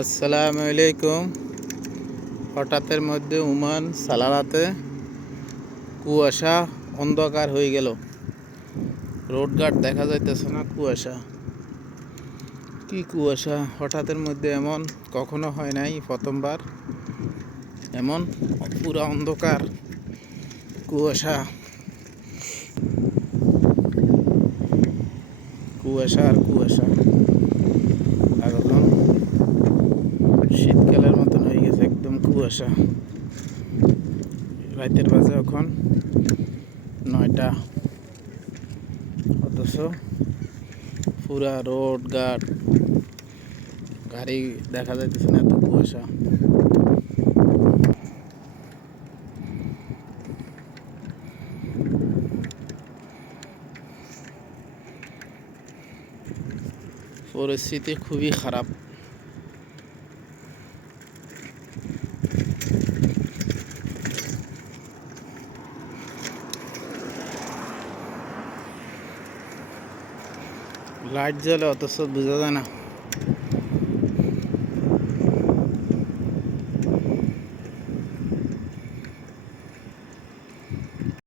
আসসালামু আলাইকুম। হঠাৎের মধ্যে ওমান সালালাতে কুয়াশা, অন্ধকার হয়ে গেল। রোডঘাট দেখা যাইতেছে না, কুয়াশা। কি কুয়াশা! হঠাৎের মধ্যে এমন কখনো হয় নাই, প্রথমবার এমন পুরা অন্ধকার কুয়াশা। কুয়াশা আর কুয়াশা, একদম শীতকালের মতন হয়ে গেছে, একদম কুয়াশা। রাতের বাজে এখন 9টা, অথচ পুরা রোড ঘাট গাড়ি দেখা যাইতেছে না, এত কুয়াশা। পরিস্থিতি খুবই খারাপ। লাইট জ্বলে অথচ বোঝা যায় না।